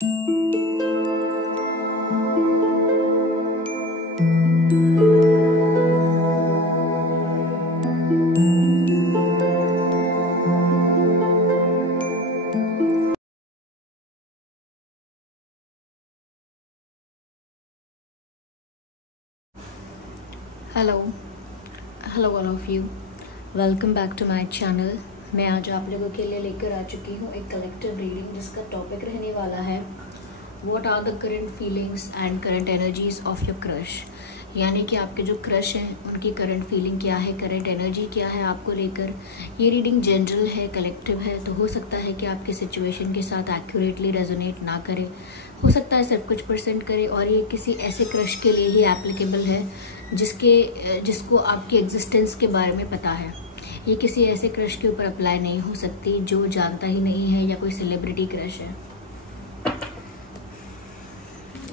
Hello all of you, welcome back to my channel. मैं आज आप लोगों के लिए लेकर आ चुकी हूँ एक कलेक्टिव रीडिंग जिसका टॉपिक रहने वाला है what are the current feelings and current energies of your crush. यानी कि आपके जो क्रश हैं उनकी करंट फीलिंग क्या है, करंट एनर्जी क्या है आपको लेकर। ये रीडिंग जनरल है, कलेक्टिव है, तो हो सकता है कि आपके सिचुएशन के साथ एक्यूरेटली रेजोनेट ना करे, हो सकता है सिर्फ कुछ % करे, और ये किसी ऐसे क्रश के लिए ही एप्लीकेबल है जिसको आपकी एग्जिस्टेंस के बारे में पता है। ये किसी ऐसे क्रश के ऊपर अप्लाई नहीं हो सकती जो जानता ही नहीं है या कोई सेलिब्रिटी क्रश है।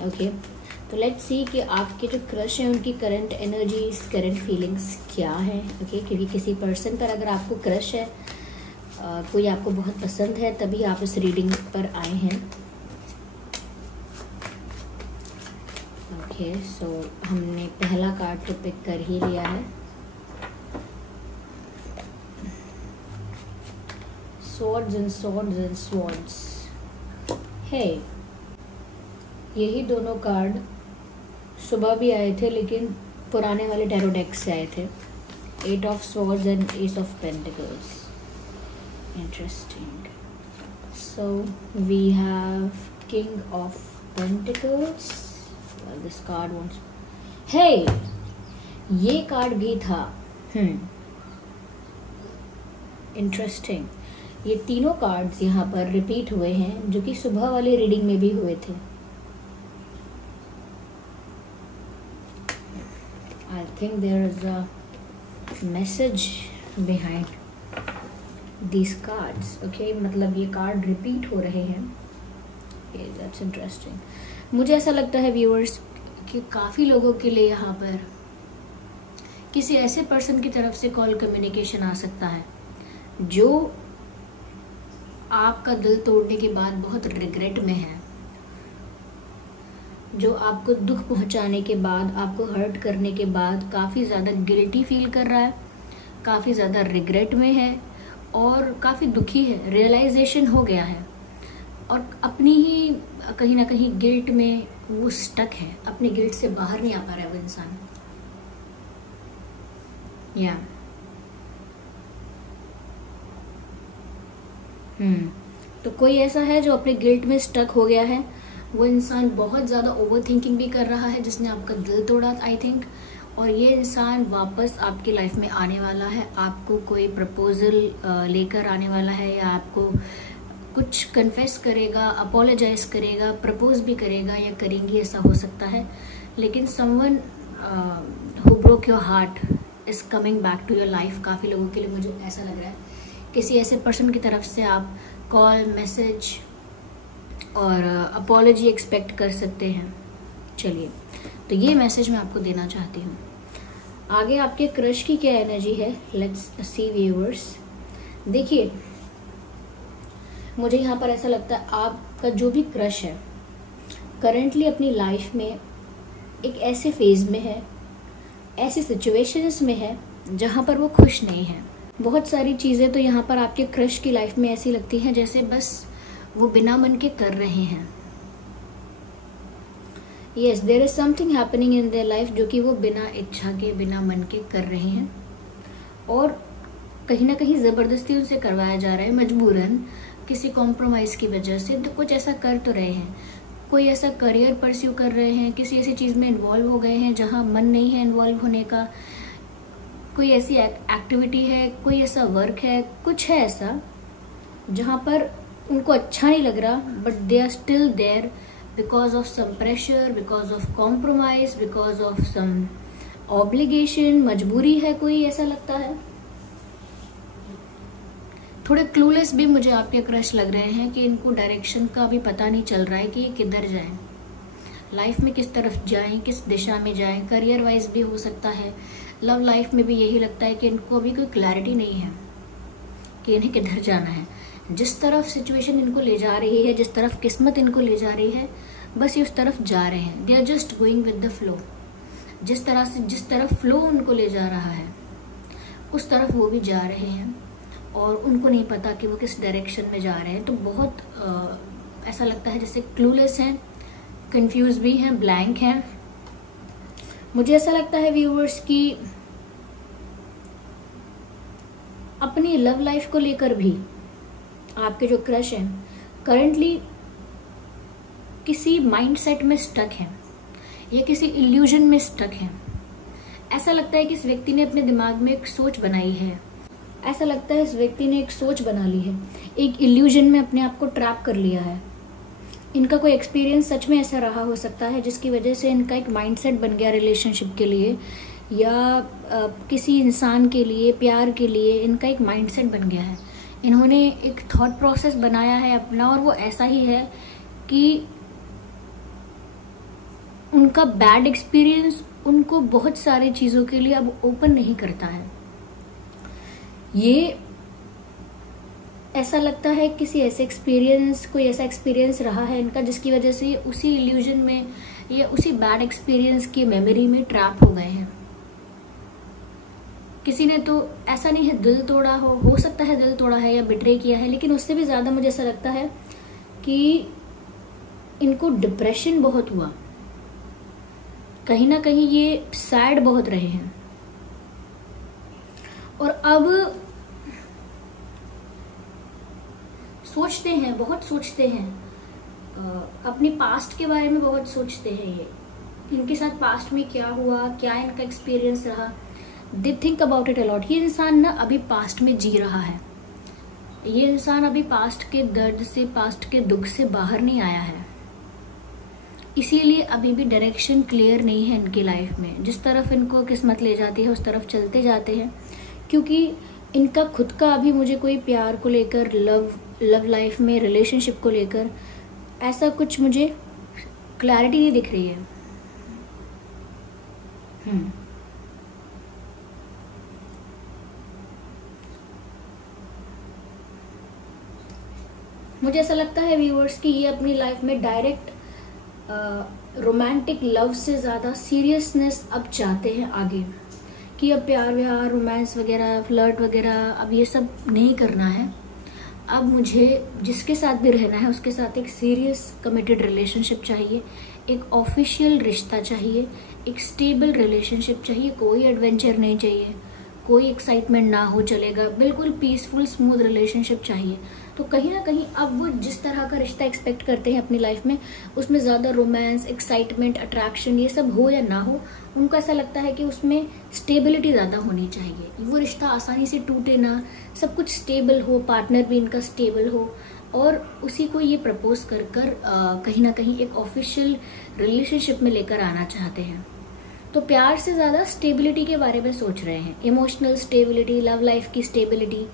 ओके, तो लेट्स सी कि आपके जो क्रश हैं उनकी करंट एनर्जीज, करंट फीलिंग्स क्या है। ओके, क्योंकि किसी पर्सन पर अगर आपको क्रश है, कोई आपको बहुत पसंद है, तभी आप इस रीडिंग पर आए हैं। ओके, सो हमने पहला कार्ड तो पिक कर ही लिया है। Swords and swords and swords। हे, यही दोनों कार्ड सुबह भी आए थे, लेकिन पुराने वाले टैरो डेक से आए थे। 8 of Swords and Ace of Pentacles। Interesting। So we have King of Pentacles। Well, this card wants। Hey, ये कार्ड भी था। इंटरेस्टिंग। ये तीनों कार्ड्स यहाँ पर रिपीट हुए हैं जो कि सुबह वाली रीडिंग में भी हुए थे। I think there is a message behind these cards। Okay, मतलब ये कार्ड रिपीट हो रहे हैं। Okay, that's interesting। मुझे ऐसा लगता है व्यूअर्स कि काफ़ी लोगों के लिए यहाँ पर किसी ऐसे पर्सन की तरफ से कॉल कम्युनिकेशन आ सकता है जो आपका दिल तोड़ने के बाद बहुत रिग्रेट में है, जो आपको दुख पहुंचाने के बाद, आपको हर्ट करने के बाद काफ़ी ज़्यादा गिल्टी फील कर रहा है, काफ़ी ज़्यादा रिग्रेट में है और काफ़ी दुखी है। रियलाइजेशन हो गया है और अपनी ही कहीं ना कहीं गिल्ट में वो स्टक है, अपनी गिल्ट से बाहर नहीं आ पा रहा है वो इंसान। या तो कोई ऐसा है जो अपने गिल्ट में स्टक हो गया है। वो इंसान बहुत ज़्यादा ओवर थिंकिंग भी कर रहा है जिसने आपका दिल तोड़ा, आई थिंक। और ये इंसान वापस आपकी लाइफ में आने वाला है, आपको कोई प्रपोजल लेकर आने वाला है, या आपको कुछ कन्फेस करेगा, अपोलोजाइज करेगा, प्रपोज भी करेगा या करेंगी, ऐसा हो सकता है। लेकिन someone who broke your heart is coming back to your life. काफ़ी लोगों के लिए मुझे ऐसा लग रहा है किसी ऐसे पर्सन की तरफ से आप कॉल, मैसेज और अपोलॉजी एक्सपेक्ट कर सकते हैं। चलिए, तो ये मैसेज मैं आपको देना चाहती हूँ। आगे आपके क्रश की क्या एनर्जी है, लेट्स सी व्यूअर्स। देखिए, मुझे यहाँ पर ऐसा लगता है आपका जो भी क्रश है करेंटली अपनी लाइफ में एक ऐसे फेज में है, ऐसी सिचुएशंस में है जहाँ पर वो खुश नहीं है। बहुत सारी चीज़ें तो यहाँ पर आपके क्रश की लाइफ में ऐसी लगती हैं जैसे बस वो बिना मन के कर रहे हैं। Yes, there is something happening in their life जो कि वो बिना इच्छा के, बिना मन के कर रहे हैं और कहीं ना कहीं ज़बरदस्ती उनसे करवाया जा रहा है, मजबूरन, किसी कॉम्प्रोमाइज़ की वजह से। तो कुछ ऐसा कर तो रहे हैं, कोई ऐसा करियर परस्यू कर रहे हैं, किसी ऐसी चीज़ में इन्वॉल्व हो गए हैं जहां मन नहीं है इन्वॉल्व होने का, कोई ऐसी एक्टिविटी है, कोई ऐसा वर्क है, कुछ है ऐसा जहां पर उनको अच्छा नहीं लग रहा, but they are still there because of some pressure, because of compromise, because of some obligation. मजबूरी है कोई, ऐसा लगता है। थोड़े क्लूलेस भी मुझे आपके क्रश लग रहे हैं कि इनको डायरेक्शन का भी पता नहीं चल रहा है कि ये किधर जाएं, लाइफ में किस तरफ जाएं, किस दिशा में जाएं। करियर वाइज भी हो सकता है, लव लाइफ में भी यही लगता है कि इनको अभी कोई क्लैरिटी नहीं है कि इन्हें किधर जाना है। जिस तरफ सिचुएशन इनको ले जा रही है, जिस तरफ किस्मत इनको ले जा रही है, बस ये उस तरफ जा रहे हैं। They are just going with the flow. जिस तरफ फ्लो उनको ले जा रहा है उस तरफ वो भी जा रहे हैं, और उनको नहीं पता कि वो किस डायरेक्शन में जा रहे हैं। तो बहुत ऐसा लगता है जैसे क्लूलेस हैं, कंफ्यूज भी हैं, ब्लैंक हैं। मुझे ऐसा लगता है व्यूअर्स कि अपनी लव लाइफ को लेकर भी आपके जो क्रश हैं करंटली किसी माइंडसेट में स्टक हैं या किसी इल्यूजन में स्टक हैं। ऐसा लगता है कि इस व्यक्ति ने अपने दिमाग में एक सोच बनाई है, ऐसा लगता है इस व्यक्ति ने एक सोच बना ली है, एक इल्यूजन में अपने आप को ट्रैप कर लिया है। इनका कोई एक्सपीरियंस सच में ऐसा रहा हो सकता है जिसकी वजह से इनका एक माइंडसेट बन गया रिलेशनशिप के लिए, या किसी इंसान के लिए, प्यार के लिए इनका एक माइंडसेट बन गया है। इन्होंने एक थॉट प्रोसेस बनाया है अपना, और वो ऐसा ही है कि उनका बैड एक्सपीरियंस उनको बहुत सारी चीज़ों के लिए अब ओपन नहीं करता है। ये ऐसा लगता है कोई ऐसा एक्सपीरियंस रहा है इनका जिसकी वजह से उसी इल्यूजन में या उसी बैड एक्सपीरियंस की मेमोरी में ट्रैप हो गए हैं। किसी ने तो ऐसा नहीं है दिल तोड़ा हो सकता है दिल तोड़ा है या बिट्रे किया है, लेकिन उससे भी ज़्यादा मुझे ऐसा लगता है कि इनको डिप्रेशन बहुत हुआ, कहीं ना कहीं ये सैड बहुत रहे हैं, और अब सोचते हैं, बहुत सोचते हैं, अपने पास्ट के बारे में बहुत सोचते हैं। ये इनके साथ पास्ट में क्या हुआ, क्या इनका एक्सपीरियंस रहा, they think about it a lot. ये इंसान ना अभी पास्ट में जी रहा है, ये इंसान अभी पास्ट के दर्द से, पास्ट के दुख से बाहर नहीं आया है, इसीलिए अभी भी डायरेक्शन क्लियर नहीं है इनकी लाइफ में। जिस तरफ इनको किस्मत ले जाती है उस तरफ चलते जाते हैं, क्योंकि इनका खुद का अभी मुझे कोई प्यार को लेकर, लव लाइफ में, रिलेशनशिप को लेकर ऐसा कुछ मुझे क्लैरिटी नहीं दिख रही है। मुझे ऐसा लगता है व्यूअर्स कि ये अपनी लाइफ में डायरेक्ट रोमांटिक लव से ज़्यादा सीरियसनेस अब चाहते हैं आगे, कि अब प्यार व्यार, रोमांस वगैरह, फ्लर्ट वगैरह अब ये सब नहीं करना है। अब मुझे जिसके साथ भी रहना है उसके साथ एक सीरियस कमिटेड रिलेशनशिप चाहिए, एक ऑफिशियल रिश्ता चाहिए, एक स्टेबल रिलेशनशिप चाहिए। कोई एडवेंचर नहीं चाहिए, कोई एक्साइटमेंट ना हो चलेगा, बिल्कुल पीसफुल स्मूथ रिलेशनशिप चाहिए। तो कहीं ना कहीं अब वो जिस तरह का रिश्ता एक्सपेक्ट करते हैं अपनी लाइफ में, उसमें ज़्यादा रोमांस, एक्साइटमेंट, अट्रैक्शन ये सब हो या ना हो, उनको ऐसा लगता है कि उसमें स्टेबिलिटी ज़्यादा होनी चाहिए। वो रिश्ता आसानी से टूटे ना, सब कुछ स्टेबल हो, पार्टनर भी इनका स्टेबल हो, और उसी को ये प्रपोज कर कहीं ना कहीं एक ऑफिशियल रिलेशनशिप में लेकर आना चाहते हैं। तो प्यार से ज़्यादा स्टेबिलिटी के बारे में सोच रहे हैं, इमोशनल स्टेबिलिटी, लव लाइफ की स्टेबिलिटी,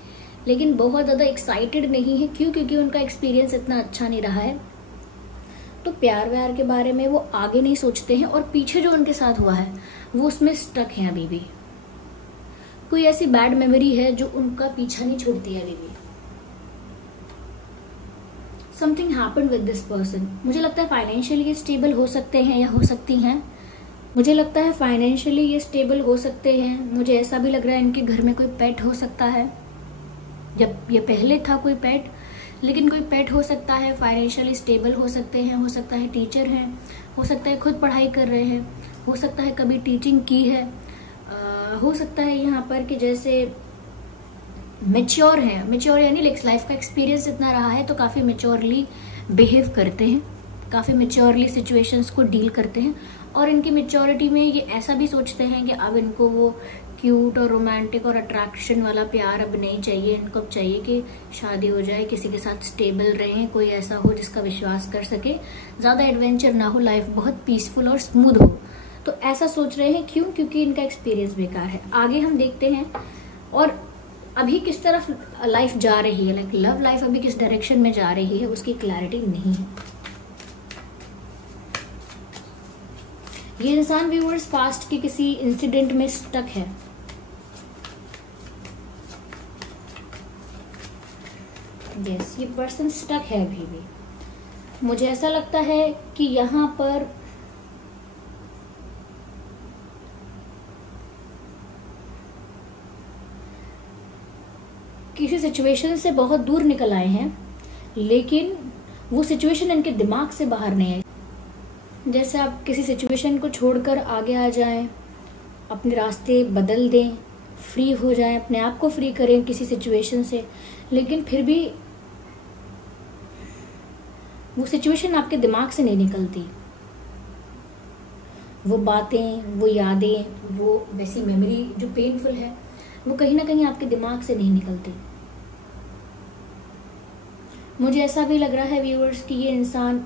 लेकिन बहुत ज़्यादा एक्साइटेड नहीं है। क्यों? क्योंकि उनका एक्सपीरियंस इतना अच्छा नहीं रहा है, तो प्यार व्यार के बारे में वो आगे नहीं सोचते हैं, और पीछे जो उनके साथ हुआ है वो उसमें स्टक है अभी भी। कोई ऐसी बैड मेमोरी है जो उनका पीछा नहीं छोड़ती है अभी भी। Something happened with this person. मुझे लगता है फाइनेंशियली स्टेबल हो सकते हैं या हो सकती हैं, मुझे लगता है फाइनेंशियली ये स्टेबल हो सकते हैं। मुझे ऐसा भी लग रहा है इनके घर में कोई पेट हो सकता है, जब ये पहले था कोई पेट, लेकिन कोई पेट हो सकता है, फाइनेंशियली स्टेबल हो सकते हैं, हो सकता है टीचर हैं, हो सकता है खुद पढ़ाई कर रहे हैं, हो सकता है कभी टीचिंग की है, हो सकता है यहाँ पर कि जैसे मेच्योर हैं, मेच्योर यानी लाइफ का एक्सपीरियंस इतना रहा है तो काफ़ी मेच्योरली बिहेव करते हैं, काफ़ी मेच्योरली सिचुएशंस को डील करते हैं, और इनकी मेच्योरिटी में ये ऐसा भी सोचते हैं कि अब इनको वो क्यूट और रोमांटिक और अट्रैक्शन वाला प्यार अब नहीं चाहिए, इनको अब चाहिए कि शादी हो जाए, किसी के साथ स्टेबल रहें, कोई ऐसा हो जिसका विश्वास कर सके, ज़्यादा एडवेंचर ना हो, लाइफ बहुत पीसफुल और स्मूथ हो। तो ऐसा सोच रहे हैं। क्यों? क्योंकि इनका एक्सपीरियंस बेकार है। आगे हम देखते हैं और अभी किस तरफ लाइफ जा रही है, लाइक लव लाइफ अभी किस डायरेक्शन में जा रही है उसकी क्लैरिटी नहीं है। ये इंसान व्यूअर्स पास्ट के किसी इंसिडेंट में स्टक है। यस, ये पर्सन स्टक है अभी भी। मुझे ऐसा लगता है कि यहाँ पर किसी सिचुएशन से बहुत दूर निकल आए हैं, लेकिन वो सिचुएशन इनके दिमाग से बाहर नहीं आई। जैसे आप किसी सिचुएशन को छोड़कर आगे आ जाएं, अपने रास्ते बदल दें, फ्री हो जाएं, अपने आप को फ्री करें किसी सिचुएशन से, लेकिन फिर भी वो सिचुएशन आपके दिमाग से नहीं निकलती। वो बातें, वो यादें, वो वैसी मेमोरी जो पेनफुल है, वो कहीं ना कहीं आपके दिमाग से नहीं निकलती। मुझे ऐसा भी लग रहा है व्यूअर्स कि ये इंसान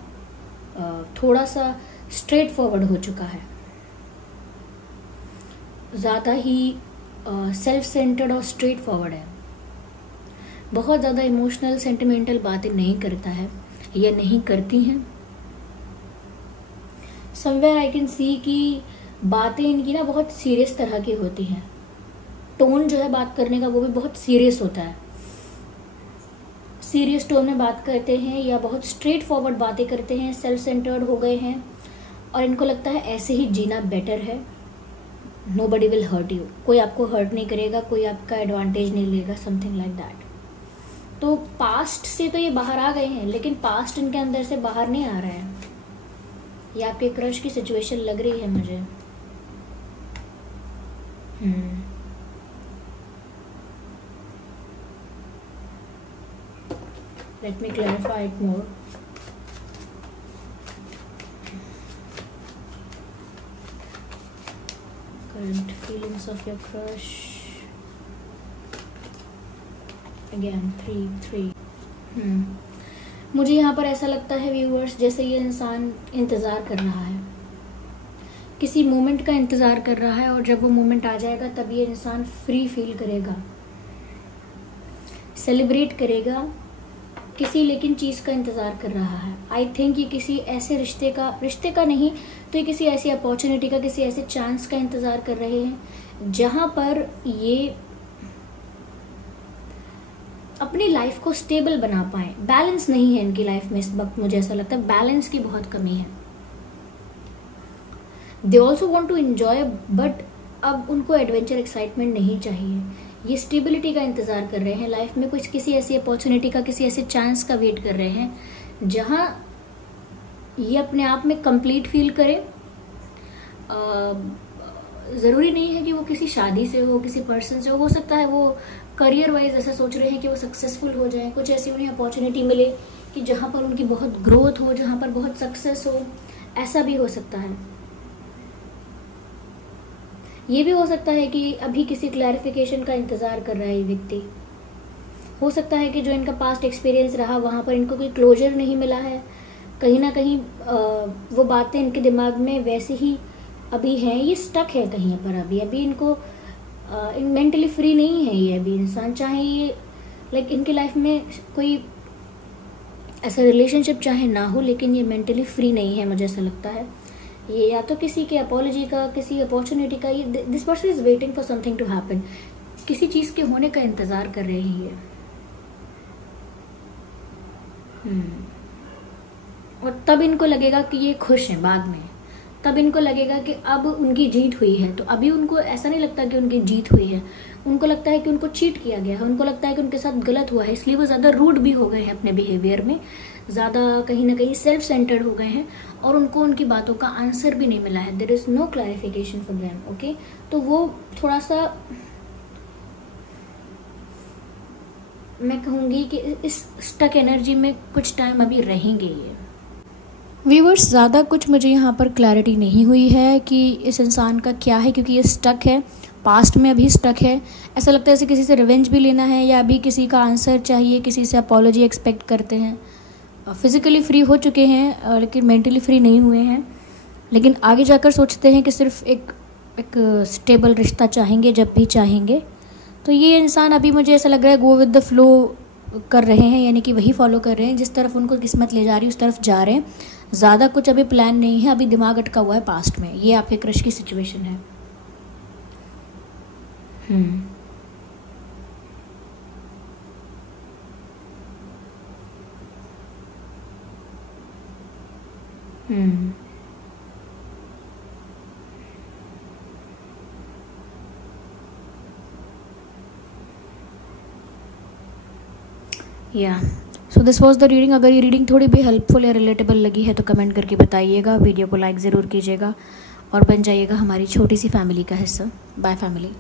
थोड़ा सा स्ट्रेट फॉरवर्ड हो चुका है, ज़्यादा ही सेल्फ सेंटर्ड और स्ट्रेट फॉरवर्ड है। बहुत ज़्यादा इमोशनल सेंटिमेंटल बातें नहीं करता है या नहीं करती हैं। समवेयर आई कैन सी कि बातें इनकी ना बहुत सीरियस तरह की होती हैं। टोन जो है बात करने का वो भी बहुत सीरियस होता है। सीरियस टोन में बात करते हैं या बहुत स्ट्रेट फॉरवर्ड बातें करते हैं, सेल्फ सेंटर्ड हो गए हैं और इनको लगता है ऐसे ही जीना बेटर है। नोबडी विल हर्ट यू, कोई आपको हर्ट नहीं करेगा, कोई आपका एडवांटेज नहीं लेगा, समथिंग लाइक दैट। तो पास्ट से तो ये बाहर आ गए हैं, लेकिन पास्ट इनके अंदर से बाहर नहीं आ रहा है। ये आपके क्रश की सिचुएशन लग रही है मुझे। Let me clarify it more. Current feelings of your crush. Again, 3. मुझे यहाँ पर ऐसा लगता है व्यूअर्स, जैसे ये इंसान इंतज़ार कर रहा है, किसी मोमेंट का इंतज़ार कर रहा है, और जब वो मोमेंट आ जाएगा तब ये इंसान फ्री फील करेगा, सेलिब्रेट करेगा। किसी लेकिन चीज़ का इंतज़ार कर रहा है। आई थिंक ये किसी ऐसे रिश्ते का नहीं तो ये किसी ऐसी अपॉर्चुनिटी का, किसी ऐसे चांस का इंतज़ार कर रहे हैं जहाँ पर ये अपनी लाइफ को स्टेबल बना पाए। बैलेंस नहीं है इनकी लाइफ में इस वक्त, मुझे ऐसा लगता है बैलेंस की बहुत कमी है। They also want to enjoy, but अब उनको एडवेंचर एक्साइटमेंट नहीं चाहिए। ये स्टेबिलिटी का इंतज़ार कर रहे हैं लाइफ में, कुछ किसी ऐसी अपॉर्चुनिटी का, किसी ऐसे चांस का वेट कर रहे हैं जहां ये अपने आप में कंप्लीट फील करें। ज़रूरी नहीं है कि वो किसी शादी से हो, किसी पर्सन से हो सकता है वो करियर वाइज ऐसा सोच रहे हैं कि वो सक्सेसफुल हो जाएं, कुछ ऐसी उन्हें अपॉर्चुनिटी मिले कि जहाँ पर उनकी बहुत ग्रोथ हो, जहाँ पर बहुत सक्सेस हो, ऐसा भी हो सकता है। ये भी हो सकता है कि अभी किसी क्लैरिफिकेशन का इंतज़ार कर रहा है ये व्यक्ति। हो सकता है कि जो इनका पास्ट एक्सपीरियंस रहा वहाँ पर इनको कोई क्लोजर नहीं मिला है, कहीं ना कहीं वो बातें इनके दिमाग में वैसे ही अभी हैं, ये स्टक है कहीं पर अभी इनको मेंटली फ्री नहीं है ये अभी इंसान। चाहे ये लाइक इनकी लाइफ में कोई ऐसा रिलेशनशिप चाहे ना हो, लेकिन ये मेंटली फ्री नहीं है, मुझे ऐसा लगता है। ये या तो किसी के अपॉलॉजी का, किसी अपॉर्चुनिटी का, ये this person is waiting for something to happen, किसी चीज़ के होने का इंतज़ार कर रही है। और तब इनको लगेगा कि ये खुश हैं, बाद में तब इनको लगेगा कि अब उनकी जीत हुई है। तो अभी उनको ऐसा नहीं लगता कि उनकी जीत हुई है, उनको लगता है कि उनको चीट किया गया है, उनको लगता है कि उनके साथ गलत हुआ है, इसलिए वो ज़्यादा रूड भी हो गए हैं अपने बिहेवियर में, ज़्यादा कहीं ना कहीं सेल्फ सेंटर्ड हो गए हैं और उनको उनकी बातों का आंसर भी नहीं मिला है। There is no clarification for them, okay. तो वो थोड़ा सा, मैं कहूँगी कि इस स्टक एनर्जी में कुछ टाइम अभी रहेंगे ये। व्यूअर्स, ज़्यादा कुछ मुझे यहाँ पर क्लैरिटी नहीं हुई है कि इस इंसान का क्या है, क्योंकि ये स्टक है, पास्ट में अभी स्टक है। ऐसा लगता है जैसे किसी से रिवेंज भी लेना है या अभी किसी का आंसर चाहिए, किसी से अपॉलॉजी एक्सपेक्ट करते हैं। फिज़िकली फ्री हो चुके हैं लेकिन मेंटली फ्री नहीं हुए हैं, लेकिन आगे जाकर सोचते हैं कि सिर्फ एक स्टेबल रिश्ता चाहेंगे जब भी चाहेंगे। तो ये इंसान अभी मुझे ऐसा लग रहा है गो विद द फ्लो कर रहे हैं, यानी कि वही फॉलो कर रहे हैं, जिस तरफ उनको किस्मत ले जा रही है उस तरफ जा रहे हैं। ज़्यादा कुछ अभी प्लान नहीं है, अभी दिमाग अटका हुआ है पास्ट में। ये आपके क्रश की सिचुएशन है। या so this was the reading. अगर ये रीडिंग थोड़ी भी हेल्पफुल या रिलेटेबल लगी है तो कमेंट करके बताइएगा, वीडियो को लाइक ज़रूर कीजिएगा और बन जाइएगा हमारी छोटी सी फैमिली का हिस्सा। By family.